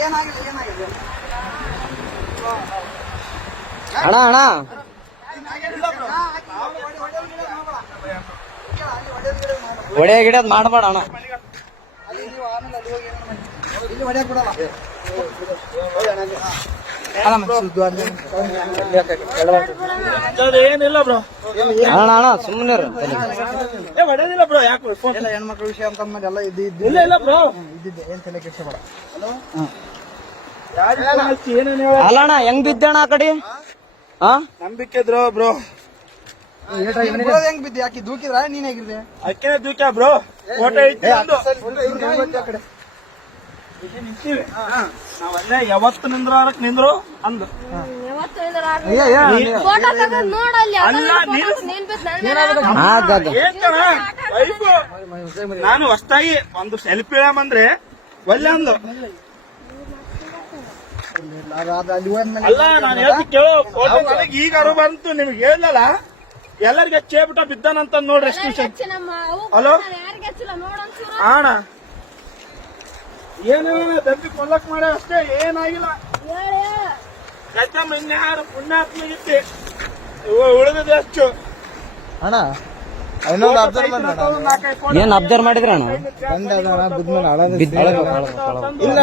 ಏನಾಗಿದೆ ಏನಾಗಿದೆ ಅಣ್ಣ ಅಣ್ಣ ಹೊಡೆ ಗಿಡದ್ ಮಾಡಬೇಡ ಅಣ್ಣ. ಇಲ್ಲಿ ಹೊಡ್ಯಕ್ ಬಿಡಲ್ಲ ಏನಿಲ್ಲ ಬ್ರೋ. ಅಣ್ಣ ಅಣ್ಣ ಸುಮ್ಮನೆ ಏ ಹೊಡೆದಿಲ್ಲ ಬ್ರೋ ಯಾಕೆ ಫೋನ್. ಎಲ್ಲ ಹೆಣ್ಮಕ್ಳ ವಿಷಯ ಅಂತ ಅಂದ್ಮೇಲೆ ಎಲ್ಲ ಇದು ಇದ್ದು. ಇಲ್ಲ ಇಲ್ಲ ಬ್ರೋ. ಇದ್ದಿದ್ದೆ. ಏನ್ ತಲೆ ಕೆಡ್ಸ್ಕೊಬೇಡ. ಬೇಡ. ಅಲ್ಲಣ್ಣ ಅಲ್ಲ ಅಣ್ಣ. ಹೆಂಗ್ ಬಿದ್ದಣ್ಣ ಆ ಕಡೆ? ಹಾ ನಂಬಿಕೆ ಇದ್ರು ಬ್ರೋ. ಹೆಂಗ್ ಬಿದ್ದಿ? ಯಾಕೆ ದೂಕಿದ್ರ? ನೀನ್ ಹೇಗಿದ್ದೆ? ಅಕ್ಕೇನೆ ದೂಕ್ಯ ಬ್ರೋ? ಫೋಟೋ ಐತಿ ಒಂದು ನಿಂತೀವಿ. ನಾವಲ್ಲೇ ಯಾವತ್ತು ನಿಂದ್ರಾರಕ್ ನಿಂದ್ರು? ಅಂದು ನೀನು- ಹೊಸ್ತಾಗಿ ಒಂದು ಸೆಲ್ಫಿ ಅಂದ್ರೆ ಒಳ್ಳೆ ಅಂದು ಅಲ್ಲಿ ಅಲ್ಲ ನಾನು ಹೇಳ್ತೀನಿ ಕೇಳೋ ಫೋಟೋ ನನಗೆ ಈಗ ಅರು ಬಂತು ನಿಮ್ಗೆ ಹೇಳಲ್ಲ ಎಲ್ಲರಿಗೆ ಚೇಬಿಟ ಬಿದ್ದಾನಂತ ನೋಡ್ರಿ ಹಲೋ? ಅಣ್ಣ ಏನೇನ ದಬ್ಬಿ ಕೊಲ್ಲಕ್ ಮಾಡ ಅಷ್ಟೇ ಏನಾಗಿಲ್ಲ. ಪುಣ್ಯಾತ್ಮ ಇನ್ಯಾರು ಪುಣ್ಯಾತ್ಮಗಿತ್ತಿ ಉಳಿದಿದೆ ಅಷ್ಟು. ಅಣ್ಣ ಇನ್ನೊಂದು ಫೋಟೋ ಏನ್ ಅಬ್ಸರ್ವ್ ಮಾಡಿದ್ರಣ್ಣ ಬಂದ ಬಿದ್ದ ಇಲ್ಲ